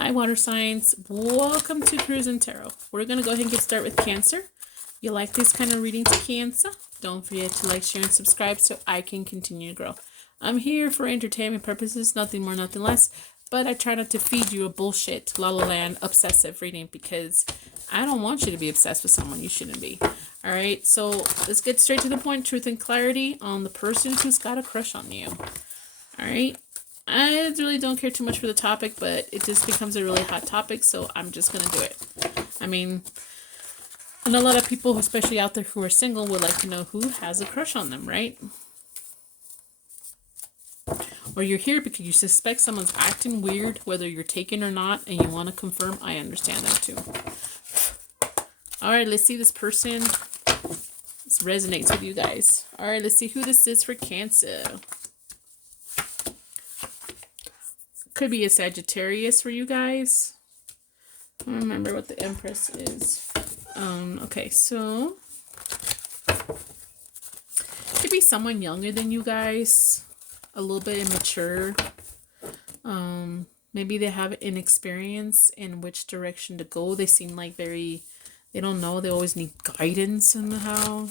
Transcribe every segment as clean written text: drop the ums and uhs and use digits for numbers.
Hi, water signs. Welcome to Cruising Tarot. We're going to go ahead and get started with Cancer. You like this kind of reading to Cancer? Don't forget to like, share, and subscribe so I can continue to grow. I'm here for entertainment purposes, nothing more, nothing less. But I try not to feed you a bullshit, la la land, obsessive reading because I don't want you to be obsessed with someone you shouldn't be. All right, so let's get straight to the point. Truth and clarity on the person who's got a crush on you. All right. I really don't care too much for the topic, but it just becomes a really hot topic, so I'm just going to do it. I mean, I know a lot of people, especially out there who are single, would like to know who has a crush on them, right? Or you're here because you suspect someone's acting weird, whether you're taken or not, and you want to confirm. I understand that too. All right, let's see this person. This resonates with you guys. All right, let's see who this is for Cancer. Could be a Sagittarius for you guys. I don't remember what the Empress is. Okay, so could be someone younger than you guys, a little bit immature. Maybe they have inexperience in which direction to go. They seem like they don't know. They always need guidance somehow.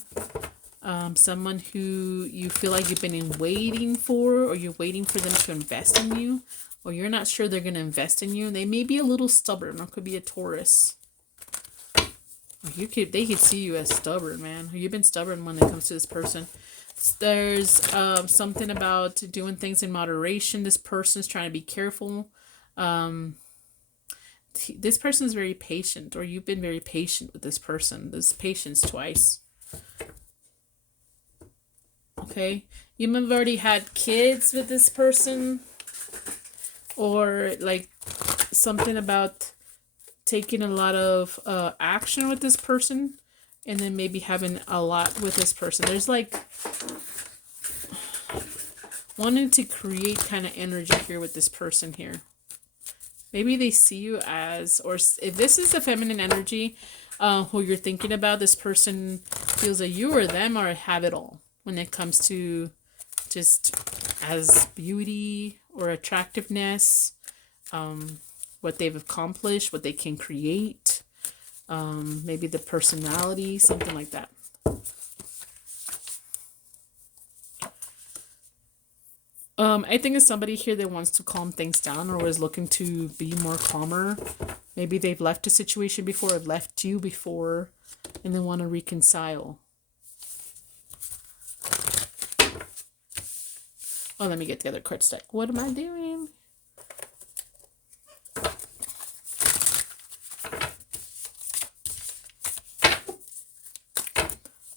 Someone who you feel like you've been waiting for, or you're waiting for them to invest in you. Or you're not sure they're going to invest in you. They may be a little stubborn, or could be a Taurus. Or they could see you as stubborn, man. Or you've been stubborn when it comes to this person. There's something about doing things in moderation. This person's trying to be careful. This person's very patient, or you've been very patient with this person. There's patience twice. Okay, you may have already had kids with this person. Or like something about taking a lot of action with this person, and then maybe having a lot with this person. There's like wanting to create kind of energy here with this person here. Maybe they see you as, or if this is a feminine energy who you're thinking about, this person feels that you or them are have it all when it comes to just as beauty or attractiveness, what they've accomplished, what they can create, maybe the personality, something like that. I think it's somebody here that wants to calm things down, or is looking to be more calmer. Maybe they've left a situation before, or left you before, and they want to reconcile. Oh, let me get the other card stack. What am I doing?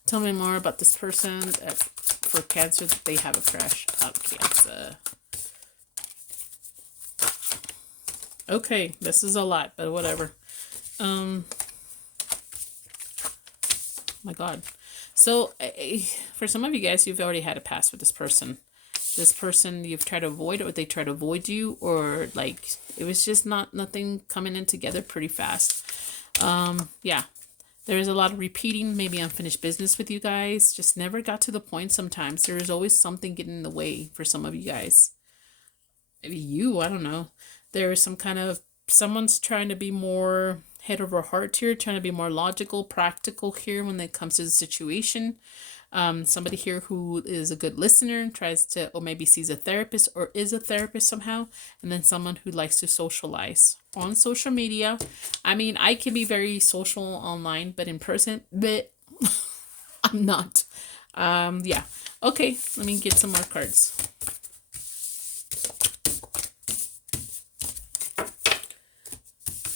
Tell me more about this person for Cancer that they have a crush on Cancer. Okay, this is a lot, but whatever. My God. So, for some of you guys, you've already had a past with this person. This person you've tried to avoid, or they try to avoid you, or like it was just nothing coming in together pretty fast. Yeah, there's a lot of repeating, maybe unfinished business with you guys. Just never got to the point. Sometimes there is always something getting in the way for some of you guys. Maybe you, I don't know. There is some kind of someone's trying to be more head over heart here, trying to be more logical, practical here when it comes to the situation. Somebody here who is a good listener, tries to, or maybe sees a therapist or is a therapist somehow, and then someone who likes to socialize on social media. I mean, I can be very social online, but in person, but I'm not. Yeah. Okay, let me get some more cards.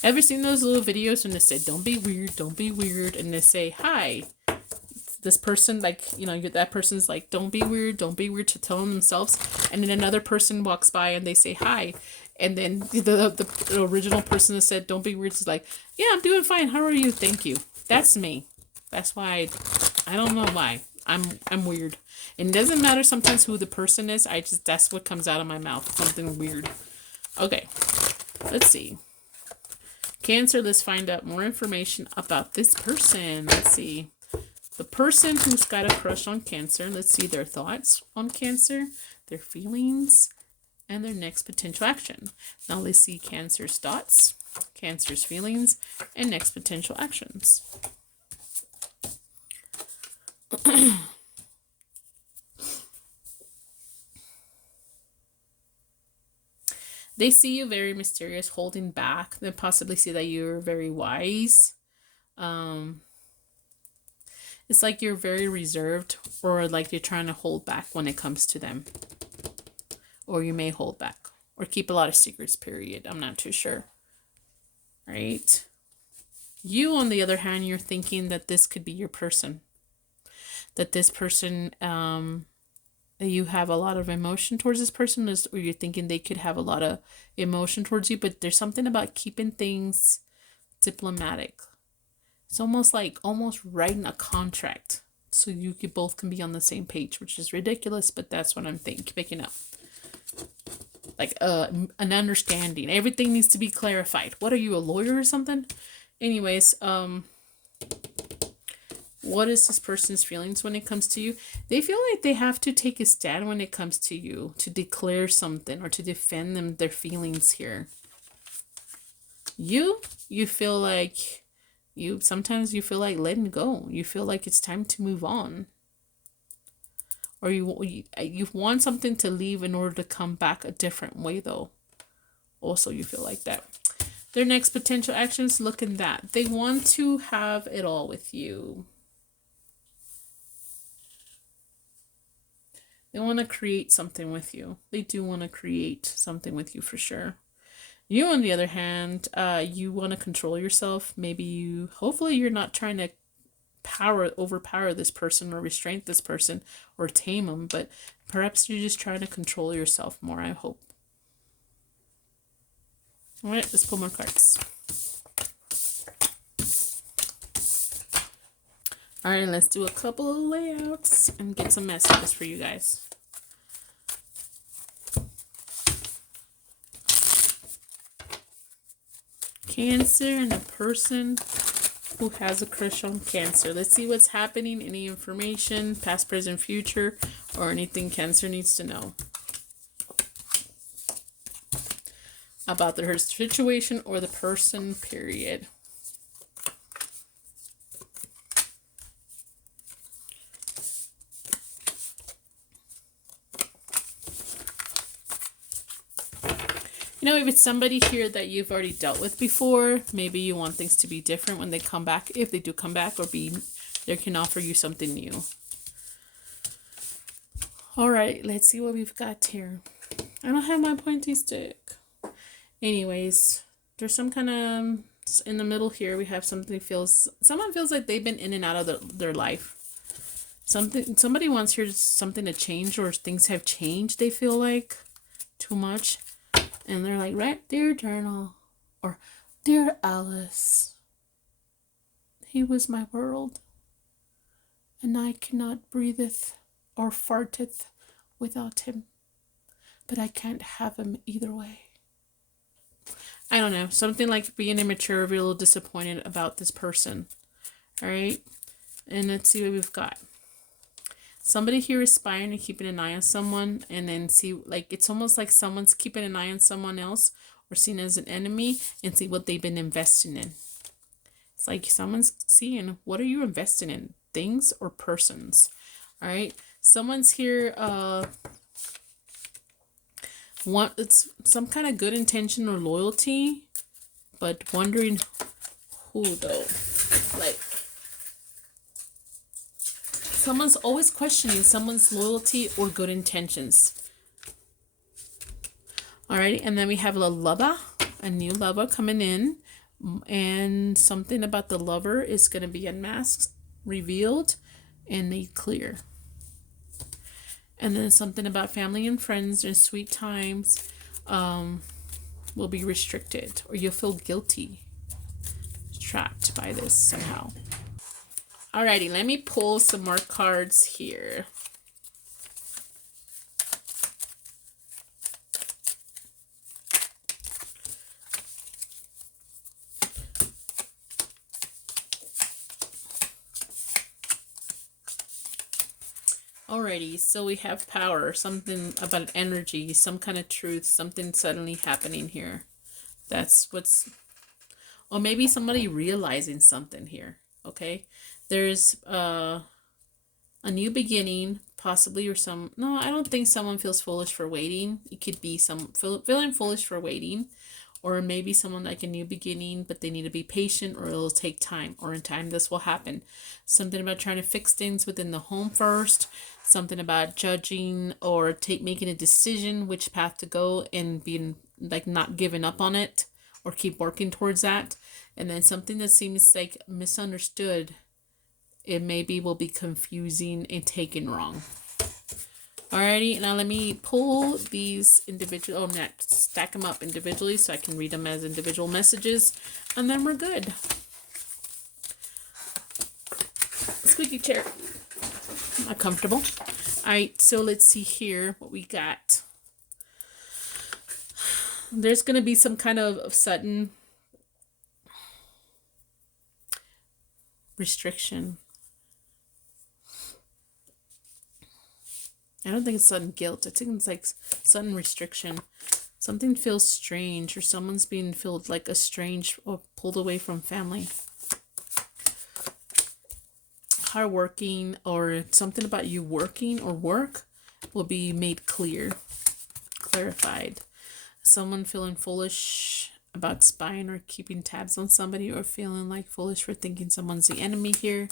Ever seen those little videos when they say, don't be weird, and they say, hi. This person, like, you know, that person's like, don't be weird to tell them themselves. And then another person walks by and they say hi. And then the original person that said, don't be weird, is like, yeah, I'm doing fine. How are you? Thank you. That's me. That's why I don't know why. I'm weird. And it doesn't matter sometimes who the person is. That's what comes out of my mouth. Something weird. Okay. Let's see. Cancer, let's find out more information about this person. Let's see. The person who's got a crush on Cancer, let's see their thoughts on Cancer, their feelings, and their next potential action. Now let's see Cancer's thoughts, Cancer's feelings, and next potential actions. They see you very mysterious, holding back. They possibly see that you're very wise. It's like you're very reserved, or like you're trying to hold back when it comes to them. Or you may hold back or keep a lot of secrets, period. I'm not too sure. Right? You, on the other hand, you're thinking that this could be your person. That this person, you have a lot of emotion towards this person, or you're thinking they could have a lot of emotion towards you, but there's something about keeping things diplomatic. It's almost like writing a contract so you both can be on the same page, which is ridiculous, but that's what I'm picking up. Like an understanding. Everything needs to be clarified. What are you, a lawyer or something? Anyways, what is this person's feelings when it comes to you? They feel like they have to take a stand when it comes to you, to declare something or to defend their feelings here. You feel like sometimes you feel like letting go. You feel like it's time to move on. Or you want something to leave in order to come back a different way, though. Also, you feel like that. Their next potential actions, look at that. They want to have it all with you. They want to create something with you. They do want to create something with you for sure. You, on the other hand, you want to control yourself. Maybe hopefully you're not trying to overpower this person or restrain this person or tame them, but perhaps you're just trying to control yourself more, I hope. All right, let's pull more cards. All right, let's do a couple of layouts and get some messages for you guys. Cancer and a person who has a crush on Cancer. Let's see what's happening, any information, past, present, future, or anything Cancer needs to know about her situation or the person, period. You know, if it's somebody here that you've already dealt with before, maybe you want things to be different when they come back, if they do come back, or they can offer you something new. All right, let's see what we've got here. I don't have my pointy stick. Anyways, there's some kind of, in the middle here, we have someone feels like they've been in and out of their life. Somebody wants here something to change, or things have changed, they feel like, too much. And they're like, right, dear journal, or dear Alice, he was my world, and I cannot breatheth or farteth without him, but I can't have him either way. I don't know, something like being immature, be a little disappointed about this person. All right, and let's see what we've got. Somebody here is spying and keeping an eye on someone, and then see, like, it's almost like someone's keeping an eye on someone else or seen as an enemy, and see what they've been investing in. It's like someone's seeing, what are you investing in? Things or persons? All right. Someone's here, it's some kind of good intention or loyalty, but wondering who, though. Like, someone's always questioning someone's loyalty or good intentions. Alrighty, and then we have a new lover coming in, and something about the lover is going to be unmasked, revealed, and made clear. And then something about family and friends and sweet times will be restricted, or you'll feel guilty, trapped by this somehow. Alrighty, let me pull some more cards here. Alrighty, so we have power, something about energy, some kind of truth, something suddenly happening here. That's what's, or maybe somebody realizing something here. Okay, there's a new beginning, possibly, or some. No, I don't think someone feels foolish for waiting. It could be some feeling foolish for waiting, or maybe someone like a new beginning, but they need to be patient, or it'll take time, or in time this will happen. Something about trying to fix things within the home first. Something about judging or making a decision which path to go and being like not giving up on it or keep working towards that. And then something that seems like misunderstood, it maybe will be confusing and taken wrong. Alrighty, now let me pull these individual, oh, not stack them up individually so I can read them as individual messages, and then we're good. Squeaky chair. Not comfortable. Alright, so let's see here what we got. There's going to be some kind of sudden restriction. I don't think it's sudden guilt. I think it's like sudden restriction. Something feels strange, or someone's being felt like estranged or pulled away from family. Hardworking, or something about you working or work will be made clear, clarified. Someone feeling foolish about spying or keeping tabs on somebody, or feeling like foolish for thinking someone's the enemy here.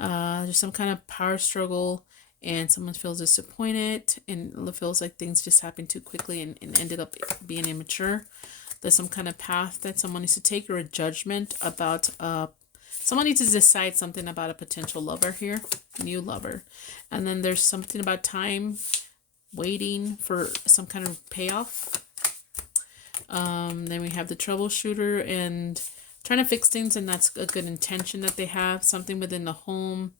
There's some kind of power struggle, and someone feels disappointed and feels like things just happened too quickly and ended up being immature. There's some kind of path that someone needs to take, or a judgment about someone needs to decide something about a potential lover here, new lover. And then there's something about time, waiting for some kind of payoff. Then we have the troubleshooter and trying to fix things, and that's a good intention that they have. Something within the home.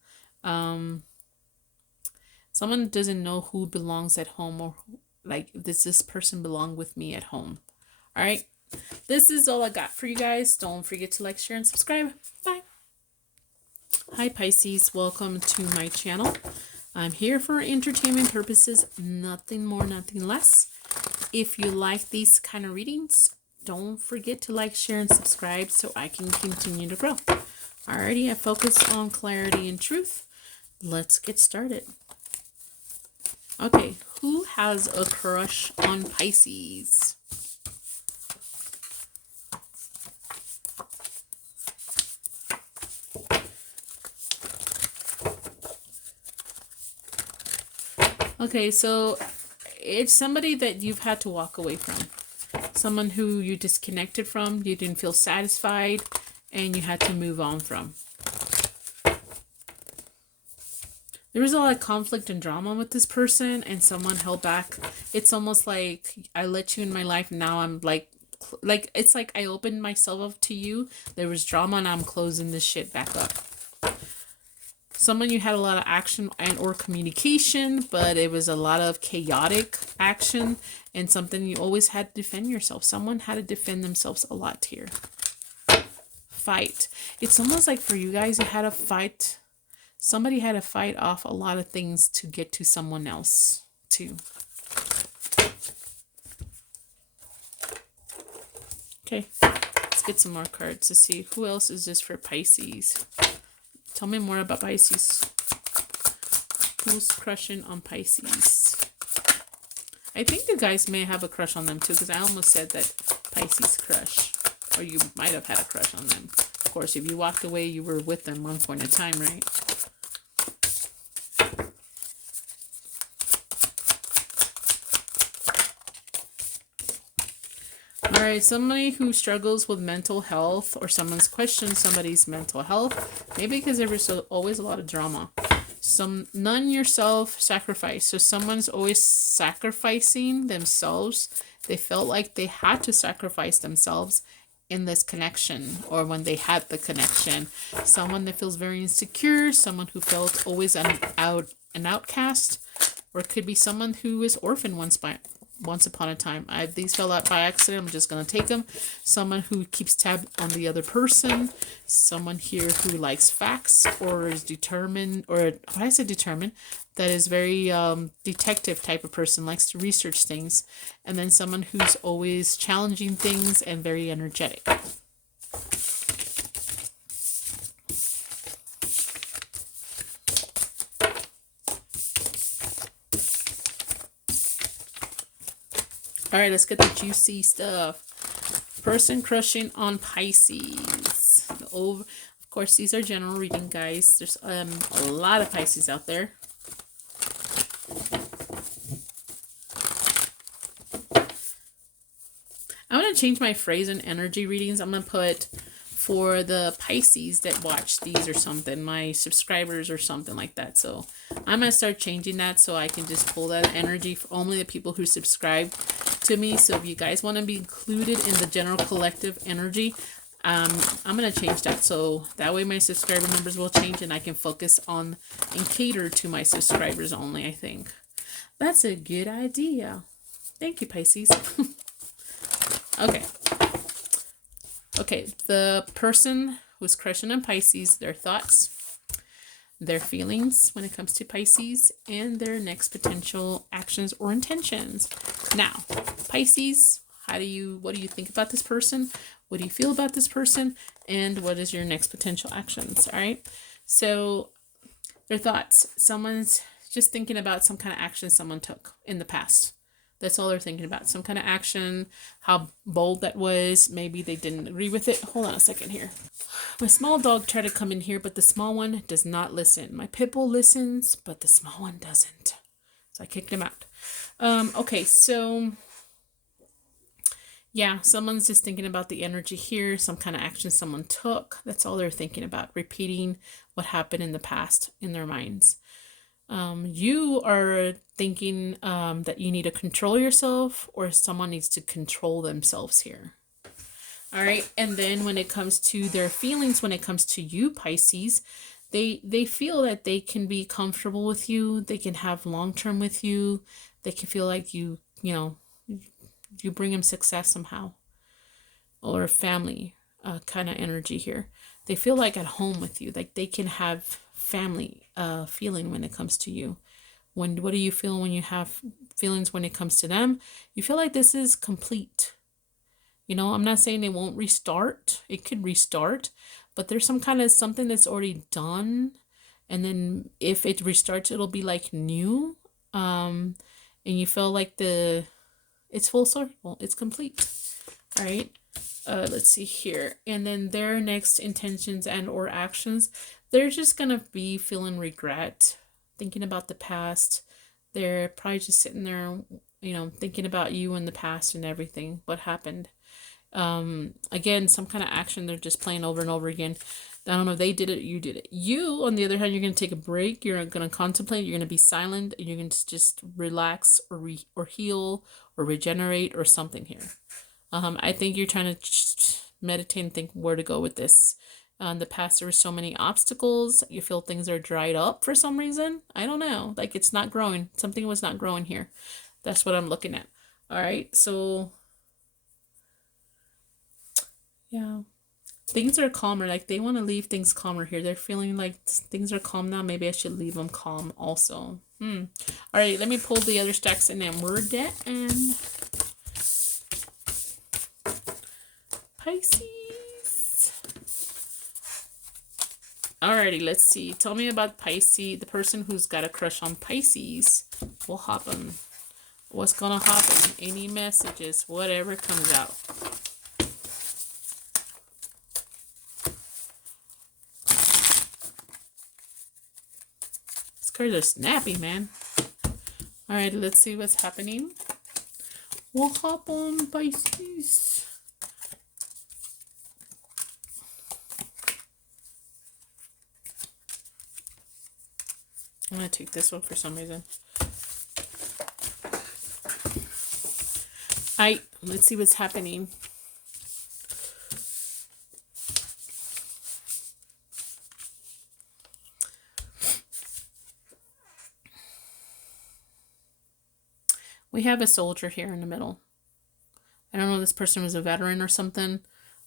Someone doesn't know who belongs at home, or like, does this person belong with me at home? All right. This is all I got for you guys. Don't forget to like, share, and subscribe. Bye. Hi Pisces, welcome to my channel. I'm here for entertainment purposes, nothing more, nothing less. If you like these kind of readings, don't forget to like, share, and subscribe so I can continue to grow. Alrighty, I focus on clarity and truth. Let's get started. Okay, who has a crush on Pisces? Okay, so it's somebody that you've had to walk away from. Someone who you disconnected from, you didn't feel satisfied, and you had to move on from. There was a lot of conflict and drama with this person, and someone held back. It's almost like I let you in my life, now I'm like it's like I opened myself up to you. There was drama, and I'm closing this shit back up. Someone you had a lot of action and or communication, but it was a lot of chaotic action, and something you always had to defend yourself. Someone had to defend themselves a lot here. Fight. It's almost like for you guys, you had to fight. Somebody had to fight off a lot of things to get to someone else too. Okay, let's get some more cards to see who else is this for Pisces. Tell me more about Pisces. Who's crushing on Pisces? I think you guys may have a crush on them too, because I almost said that Pisces crush. Or you might have had a crush on them. Of course, if you walked away, you were with them one point in time, right? Alright, somebody who struggles with mental health, or someone's questioned somebody's mental health. Maybe because there was always a lot of drama. None yourself sacrifice. So someone's always sacrificing themselves. They felt like they had to sacrifice themselves in this connection, or when they had the connection. Someone that feels very insecure. Someone who felt always an outcast. Or it could be someone who is orphaned once once upon a time. These fell out by accident. I'm just going to take them. Someone who keeps tab on the other person. Someone here who likes facts or is determined, or when I say determined, that is very detective type of person, likes to research things. And then someone who's always challenging things and very energetic. All right, let's get the juicy stuff. Person crushing on Pisces. Of course, these are general reading, guys. There's a lot of Pisces out there. I'm going to change my phrase in energy readings. I'm going to put for the Pisces that watch these or something, my subscribers or something like that. So I'm going to start changing that so I can just pull that energy for only the people who subscribe to me. So if you guys want to be included in the general collective energy, I'm going to change that. So that way my subscriber numbers will change and I can focus on and cater to my subscribers only, I think. That's a good idea. Thank you, Pisces. Okay. Okay, the person who's crushing on Pisces, their thoughts, their feelings when it comes to Pisces, and their next potential actions or intentions. Now, Pisces, what do you think about this person? What do you feel about this person? And what is your next potential actions? All right. So their thoughts, someone's just thinking about some kind of action someone took in the past. That's all they're thinking about. Some kind of action, how bold that was. Maybe they didn't agree with it. Hold on a second here. My small dog tried to come in here, but the small one does not listen. My pit bull listens, but the small one doesn't. So I kicked him out. Okay, so yeah, someone's just thinking about the energy here, some kind of action someone took. That's all they're thinking about, repeating what happened in the past in their minds. You are thinking that you need to control yourself, or someone needs to control themselves here. All right. And then when it comes to their feelings, when it comes to you, Pisces, they feel that they can be comfortable with you. They can have long-term with you. They can feel like you bring them success somehow, or family kind of energy here. They feel like at home with you, like they can have family feeling when it comes to you. What do you feel when you have feelings when it comes to them? You feel like this is complete. I'm not saying it won't restart. It could restart, but there's some kind of something that's already done, and then if it restarts, it'll be like new. And you feel like it's full circle. It's complete. All right. Let's see here. And then their next intentions and or actions, they're just going to be feeling regret, thinking about the past. They're probably just sitting there, thinking about you in the past and everything, what happened. Again, some kind of action they're just playing over and over again. I don't know if they did it, you did it. You, on the other hand, you're going to take a break. You're going to contemplate. You're going to be silent. And you're going to just relax or heal or regenerate or something here. I think you're trying to meditate and think where to go with this. In the past, there were so many obstacles. You feel things are dried up for some reason. I don't know. Like it's not growing. Something was not growing here. That's what I'm looking at. All right. So, yeah. Things are calmer. Like they want to leave things calmer here. They're feeling like things are calm now. Maybe I should leave them calm also. All right. Let me pull the other stacks and then we're done. Pisces. Alrighty, let's see. Tell me about Pisces, the person who's got a crush on Pisces. Will happen. What's gonna happen? Any messages, whatever comes out. These cards are snappy, man. Alright, let's see what's happening. Will happen, Pisces. I'm going to take this one for some reason. Let's see what's happening. We have a soldier here in the middle. I don't know if this person was a veteran or something,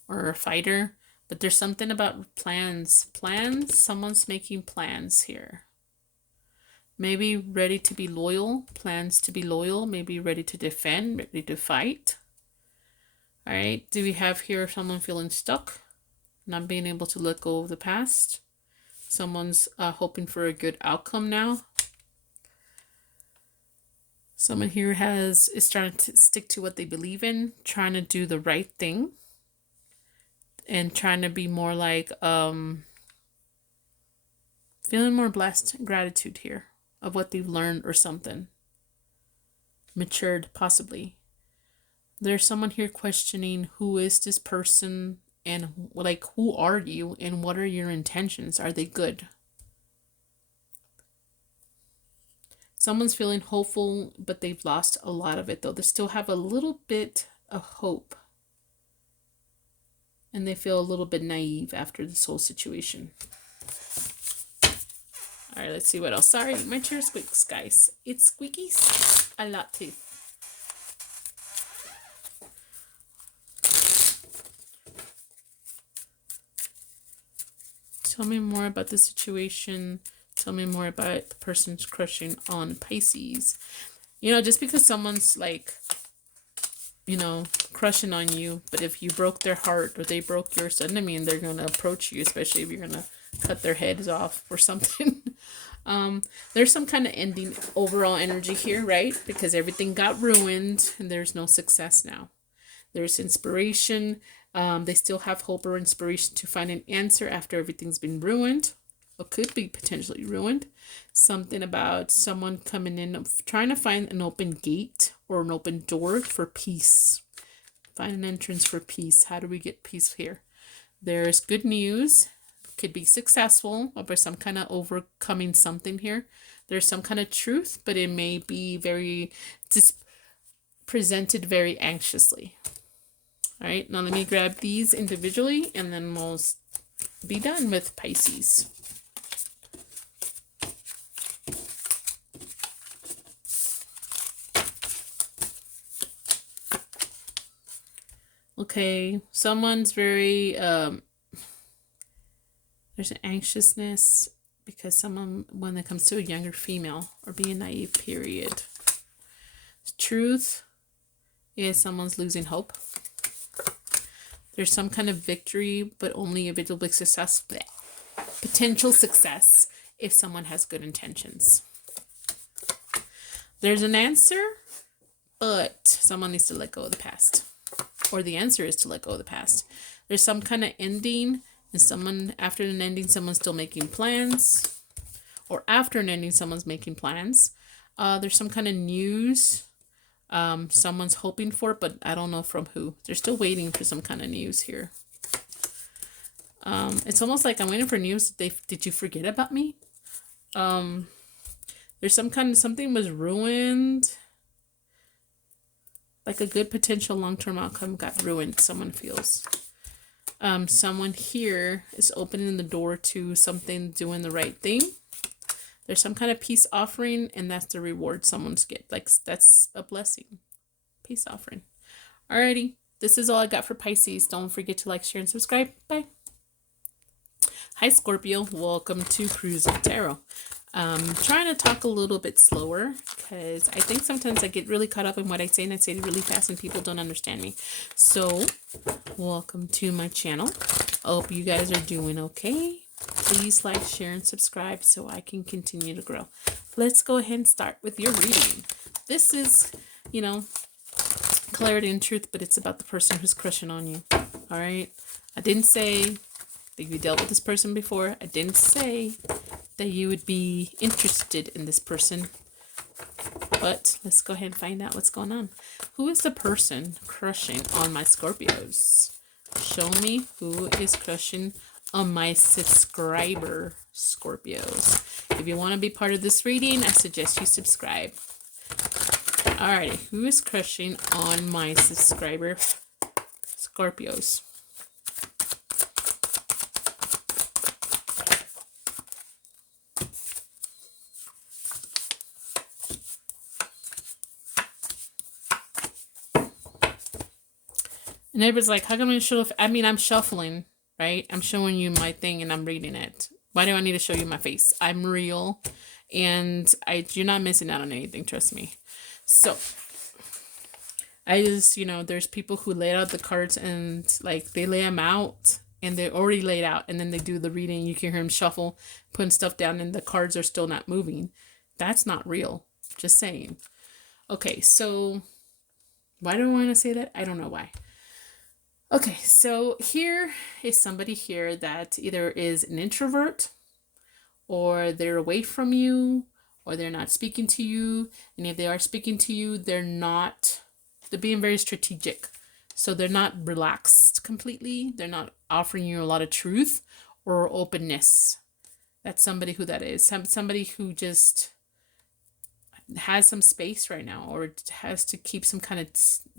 or a fighter, but there's something about plans. Plans, someone's making plans here. Maybe ready to be loyal, plans to be loyal, maybe ready to defend, ready to fight. All right, do we have here someone feeling stuck, not being able to let go of the past? Someone's hoping for a good outcome now. Someone here is starting to stick to what they believe in, trying to do the right thing, and trying to be more like, feeling more blessed, gratitude here of what they've learned or something. Matured, possibly. There's someone here questioning, who is this person, and like, who are you, and what are your intentions? Are they good? Someone's feeling hopeful, but they've lost a lot of it, though. They still have a little bit of hope. And they feel a little bit naive after this whole situation. All right, let's see what else. Sorry, my chair squeaks, guys. It squeakies a lot, too. Tell me more about the situation. Tell me more about the person's crushing on Pisces. You know, just because someone's like, you know, crushing on you, but if you broke their heart or they broke yours, doesn't mean they're going to approach you, especially if you're going to cut their heads off or something. There's some kind of ending overall energy here, right? Because everything got ruined and there's no success now. There's inspiration. They still have hope or inspiration to find an answer after everything's been ruined. Or could be potentially ruined. Something about someone coming in, trying to find an open gate or an open door for peace. Find an entrance for peace. How do we get peace here? There's good news. Could be successful or by some kind of overcoming something here. There's some kind of truth, but it may be very presented very anxiously. All right, now let me grab these individually and then we'll be done with Pisces. Okay, someone's very, there's an anxiousness because someone, when it comes to a younger female or being naive, period. Truth is someone's losing hope. There's some kind of victory, but only if it'll be successful. Potential success if someone has good intentions. There's an answer, but someone needs to let go of the past. Or the answer is to let go of the past. There's some kind of ending, and someone, after an ending, someone's still making plans. Or after an ending, someone's making plans. There's some kind of news someone's hoping for, but I don't know from who. They're still waiting for some kind of news here. It's almost like I'm waiting for news. Did you forget about me? There's some kind of, something was ruined. Like a good potential long-term outcome got ruined, someone feels. Someone here is opening the door to something, doing the right thing. There's some kind of peace offering, and that's the reward someone's get. Like, that's a blessing. Peace offering. Alrighty, this is all I got for Pisces. Don't forget to like, share, and subscribe. Bye. Hi, Scorpio. Welcome to Cruise of Tarot. Trying to talk a little bit slower because I think sometimes I get really caught up in what I say and I say it really fast and people don't understand me. So, welcome to my channel. I hope you guys are doing okay. Please like, share, and subscribe so I can continue to grow. Let's go ahead and start with your reading. This is, you know, clarity and truth, but it's about the person who's crushing on you. All right? I didn't say that you dealt with this person before. I didn't say that you would be interested in this person. But let's go ahead and find out what's going on. Who is the person crushing on my Scorpios? Show me who is crushing on my subscriber Scorpios. If you want to be part of this reading, I suggest you subscribe. Alrighty, who is crushing on my subscriber Scorpios? And everybody's like, how come I show? I mean, I'm shuffling, right? I'm showing you my thing and I'm reading it. Why do I need to show you my face? I'm real, and you're not missing out on anything. Trust me. So I just, there's people who lay out the cards and like they lay them out and they're already laid out, and then they do the reading. You can hear them shuffle, putting stuff down, and the cards are still not moving. That's not real. Just saying. Okay, so why do I want to say that? I don't know why. Okay, so here is somebody here that either is an introvert, or they're away from you, or they're not speaking to you. And if they are speaking to you, they're being very strategic. So they're not relaxed completely. They're not offering you a lot of truth or openness. That's somebody who that is. Somebody who just has some space right now, or has to keep some kind of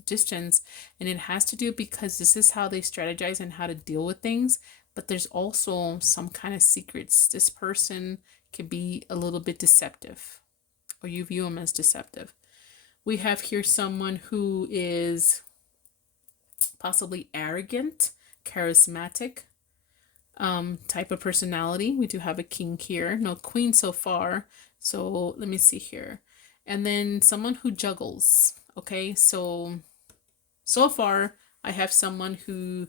distance, and it has to do because this is how they strategize and how to deal with things. But there's also some kind of secrets. This person can be a little bit deceptive, or you view them as deceptive. We have here someone who is possibly arrogant, charismatic type of personality. We do have a king here, no queen so far. So let me see here. And then someone who juggles. Okay, so far I have someone who's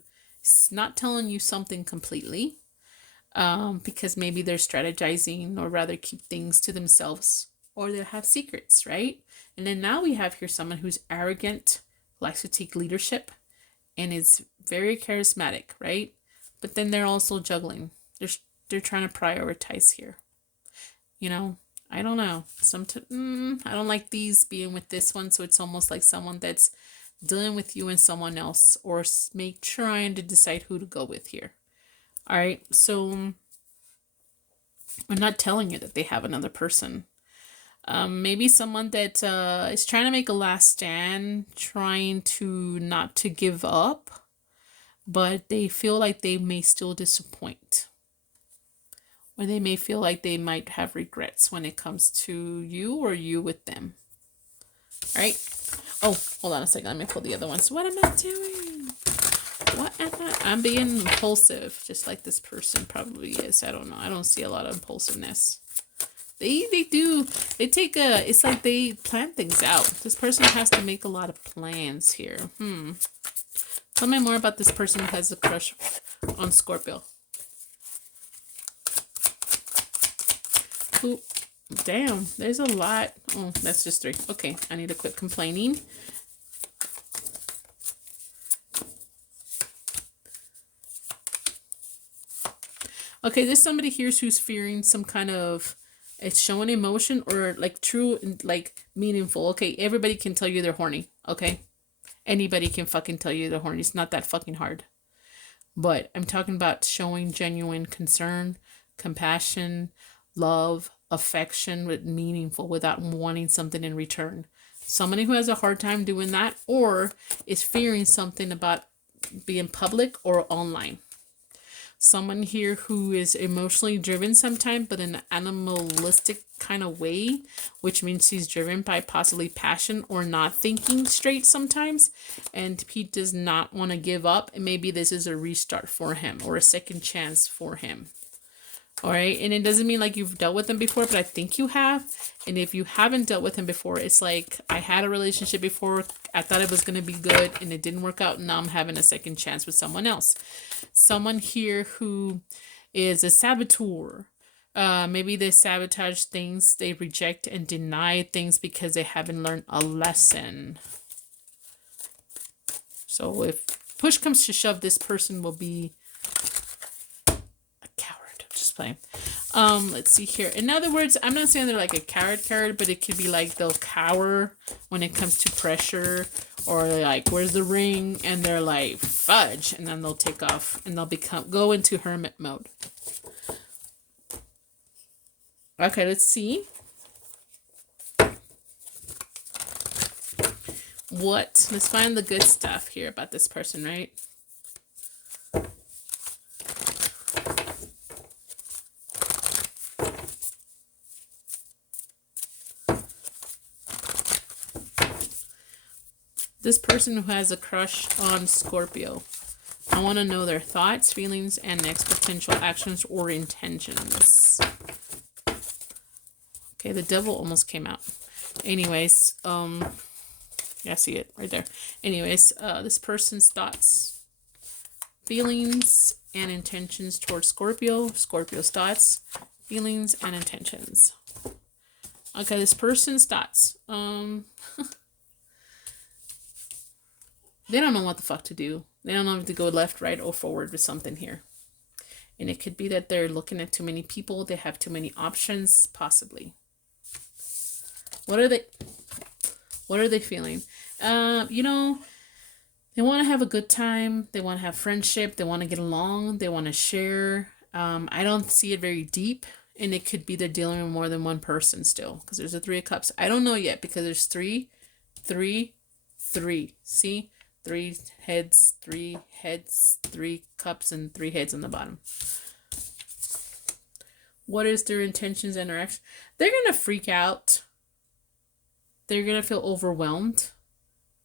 not telling you something completely, because maybe they're strategizing, or rather keep things to themselves, or they have secrets, right? And then now we have here someone who's arrogant, likes to take leadership, and is very charismatic, right? But then they're also juggling. They're trying to prioritize here. I don't know. I don't like these being with this one. So it's almost like someone that's dealing with you and someone else, or trying to decide who to go with here. All right. So I'm not telling you that they have another person. Maybe someone that is trying to make a last stand, trying to not to give up, but they feel like they may still disappoint. Or they may feel like they might have regrets when it comes to you, or you with them. All right. Oh, hold on a second. Let me pull the other ones. What am I doing? I'm being impulsive, just like this person probably is. I don't know. I don't see a lot of impulsiveness. They take it's like they plan things out. This person has to make a lot of plans here. Tell me more about this person who has a crush on Scorpio. Ooh, damn, there's a lot. Oh, that's just 3. Okay, I need to quit complaining. Okay, there's somebody here who's fearing some kind of, it's showing emotion, or like true, like meaningful. Okay, everybody can tell you they're horny. Okay, anybody can fucking tell you they're horny. It's not that fucking hard. But I'm talking about showing genuine concern, compassion, love, affection, with meaningful, without wanting something in return. Somebody who has a hard time doing that, or is fearing something about being public or online. Someone here who is emotionally driven sometimes, but in an animalistic kind of way, which means he's driven by possibly passion or not thinking straight sometimes, and he does not want to give up, and maybe this is a restart for him, or a second chance for him. All right, and it doesn't mean like you've dealt with them before, but I think you have. And if you haven't dealt with him before, it's like, I had a relationship before, I thought it was going to be good, and it didn't work out, and now I'm having a second chance with someone else. Someone here who is a saboteur. Maybe they sabotage things, they reject and deny things because they haven't learned a lesson. So if push comes to shove, this person will be playing. Let's see here. In other words, I'm not saying they're like a coward, but it could be like they'll cower when it comes to pressure, or like, where's the ring? And they're like, fudge, and then they'll take off and they'll go into hermit mode. Okay, let's see. Let's find the good stuff here about this person, right? This person who has a crush on Scorpio. I want to know their thoughts, feelings, and next potential actions or intentions. Okay, the devil almost came out. Anyways, yeah, I see it right there. Anyways, this person's thoughts, feelings, and intentions towards Scorpio. Scorpio's thoughts, feelings, and intentions. Okay, this person's thoughts. They don't know what the fuck to do. They don't know if to go left, right, or forward with something here. And it could be that they're looking at too many people. They have too many options, possibly. What are they feeling? You know, they want to have a good time. They want to have friendship. They want to get along. They want to share. I don't see it very deep. And it could be they're dealing with more than one person still. Because there's a 3 of Cups. I don't know yet because there's 3, 3, 3. See? 3 heads, 3 heads, 3 cups, and 3 heads on the bottom. What is their intentions and their actions? They're going to freak out. They're going to feel overwhelmed.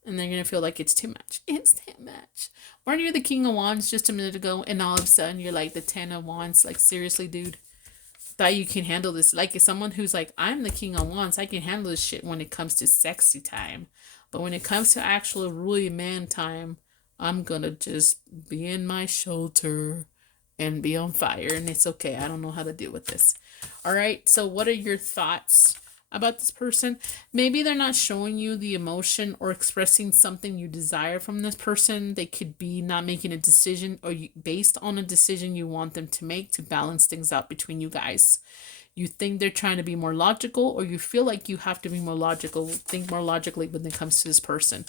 And they're going to feel like it's too much. It's too much. Weren't you the King of Wands just a minute ago? And all of a sudden you're like the 10 of Wands. Like, seriously, dude? Thought you can handle this. Like, if someone who's like, I'm the King of Wands. I can handle this shit when it comes to sexy time. But when it comes to actual really man time, I'm gonna just be in my shelter and be on fire. And it's okay. I don't know how to deal with this. All right. So what are your thoughts about this person? Maybe they're not showing you the emotion or expressing something you desire from this person. They could be not making a decision or based on a decision you want them to make to balance things out between you guys. You think they're trying to be more logical, or you feel like you have to be more logical, think more logically when it comes to this person.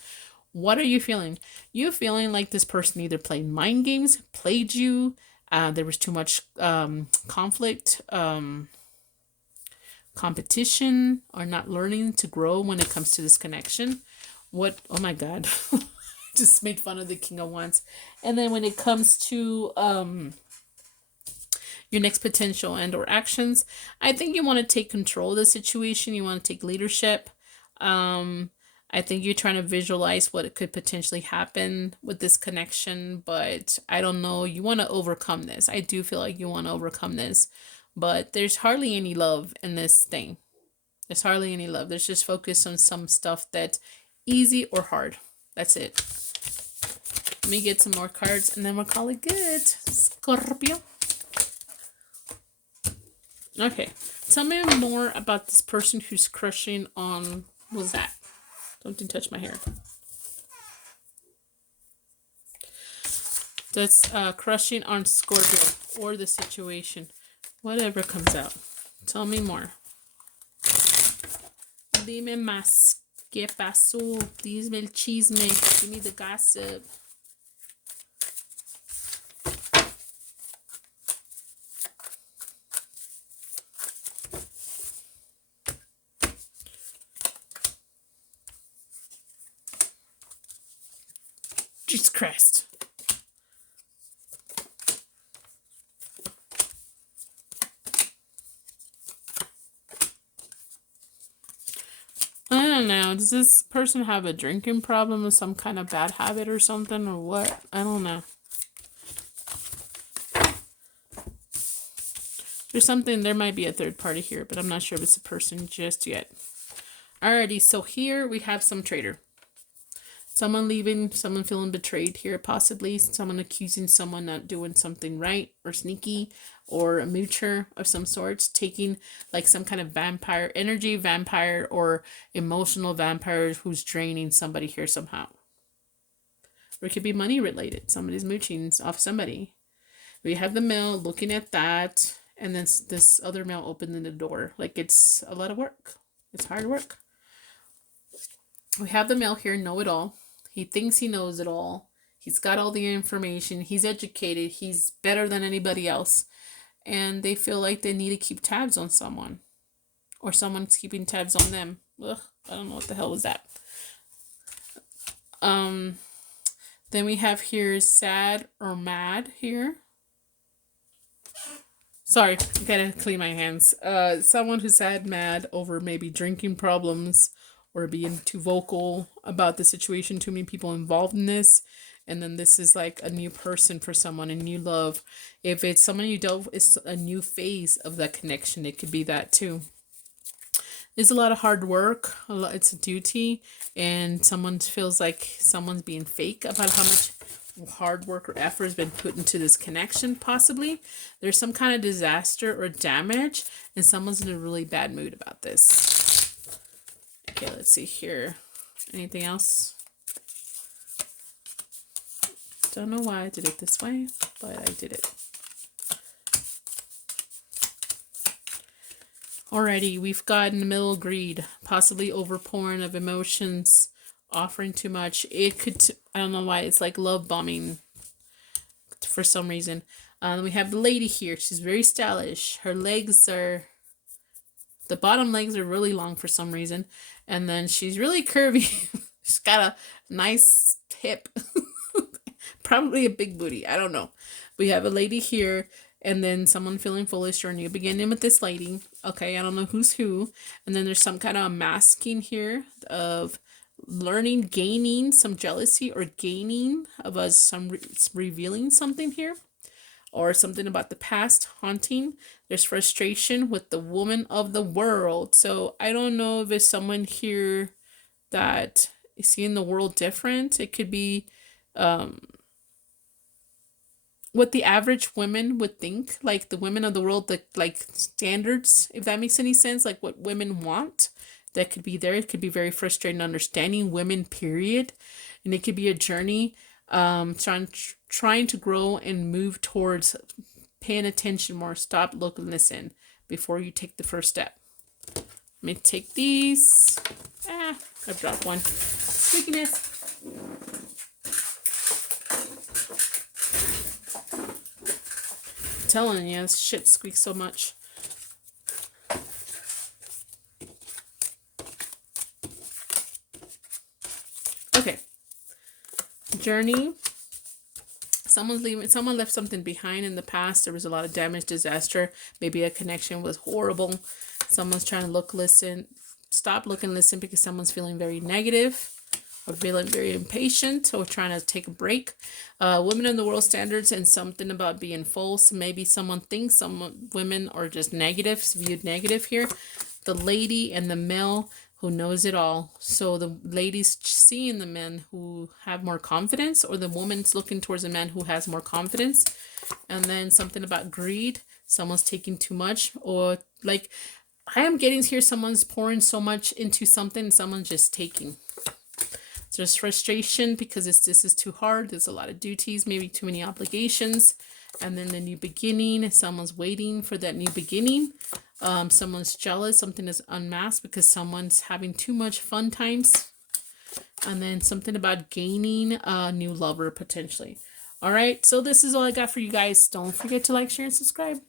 What are you feeling? You feeling like this person either played mind games, played you, there was too much conflict, competition, or not learning to grow when it comes to this connection. What? Oh my God. Just made fun of the King of Wands. And then when it comes to your next potential and or actions, I think you want to take control of the situation. You want to take leadership. I think you're trying to visualize what it could potentially happen with this connection, but I don't know. You want to overcome this. I do feel like you want to overcome this, but there's hardly any love in this thing. There's hardly any love. There's just focus on some stuff that's easy or hard. That's it. Let me get some more cards and then we'll call it good. Scorpio. Okay, tell me more about this person who's crushing on, what's that? Don't touch my hair. That's crushing on Scorpio or the situation. Whatever comes out. Tell me more. Dime más. ¿Qué pasó? Dime el chisme. Give me the gossip. Jesus Christ. I don't know. Does this person have a drinking problem or some kind of bad habit or something or what? I don't know. There's something, there might be a third party here, but I'm not sure if it's a person just yet. Alrighty, so here we have some traitor. Someone leaving, someone feeling betrayed here, possibly. Someone accusing someone not doing something right or sneaky, or a moocher of some sorts, taking like some kind of vampire energy, vampire or emotional vampire who's draining somebody here somehow. Or it could be money related. Somebody's mooching off somebody. We have the male looking at that, and then this other male opening the door. Like, it's a lot of work. It's hard work. We have the male here, know-it-all. He thinks he knows it all. He's got all the information. He's educated. He's better than anybody else. And they feel like they need to keep tabs on someone. Or someone's keeping tabs on them. Ugh, I don't know what the hell was that. Then we have here sad or mad here. Sorry, I gotta clean my hands. Someone who's sad, mad over maybe drinking problems or being too vocal about the situation, too many people involved in this. And then this is like a new person for someone, a new love. If it's someone you don't, it's a new phase of that connection. It could be that too. It's a lot of hard work. It's a duty, and someone feels like someone's being fake about how much hard work or effort has been put into this connection. Possibly there's some kind of disaster or damage, and someone's in a really bad mood about this. Okay, let's see here. Anything else? Don't know why I did it this way, but I did it. Alrighty, we've got in the middle greed, possibly overpouring of emotions, offering too much. It could, I don't know why, it's like love bombing for some reason. We have the lady here. She's very stylish. Her legs are, the bottom legs are really long for some reason. And then she's really curvy. She's got a nice hip. Probably a big booty. I don't know. We have a lady here. And then someone feeling foolish or a new beginning with this lady. Okay, I don't know who's who. And then there's some kind of masking here of learning, gaining some jealousy or gaining of us, some revealing something here. Or something about the past haunting. There's frustration with the woman of the world. So I don't know if it's someone here that is seeing the world different. It could be what the average women would think, like the women of the world, the like standards, if that makes any sense, like what women want, that could be there. It could be very frustrating understanding women, period. And it could be a journey, trying to grow and move towards paying attention more. Stop, look, and listen before you take the first step. Let me take these. I've dropped one. Squeakiness. Telling you, this shit squeaks so much. Okay. Journey. Someone left something behind in the past. There was a lot of damage, disaster. Maybe a connection was horrible. Someone's trying to look, listen. Stop, look, and listen because someone's feeling very negative. Or feeling very impatient or trying to take a break. Women in the world standards and something about being false. Maybe someone thinks some women are just negative, viewed negative here. The lady and the male who knows it all. So the lady's seeing the men who have more confidence, or the woman's looking towards a man who has more confidence. And then something about greed. Someone's taking too much, or like I am getting here, someone's pouring so much into something, someone's just taking. There's frustration because this is too hard. There's a lot of duties, maybe too many obligations. And then the new beginning. Someone's waiting for that new beginning. Someone's jealous. Something is unmasked because someone's having too much fun times. And then something about gaining a new lover potentially. All right. So this is all I got for you guys. Don't forget to like, share, and subscribe.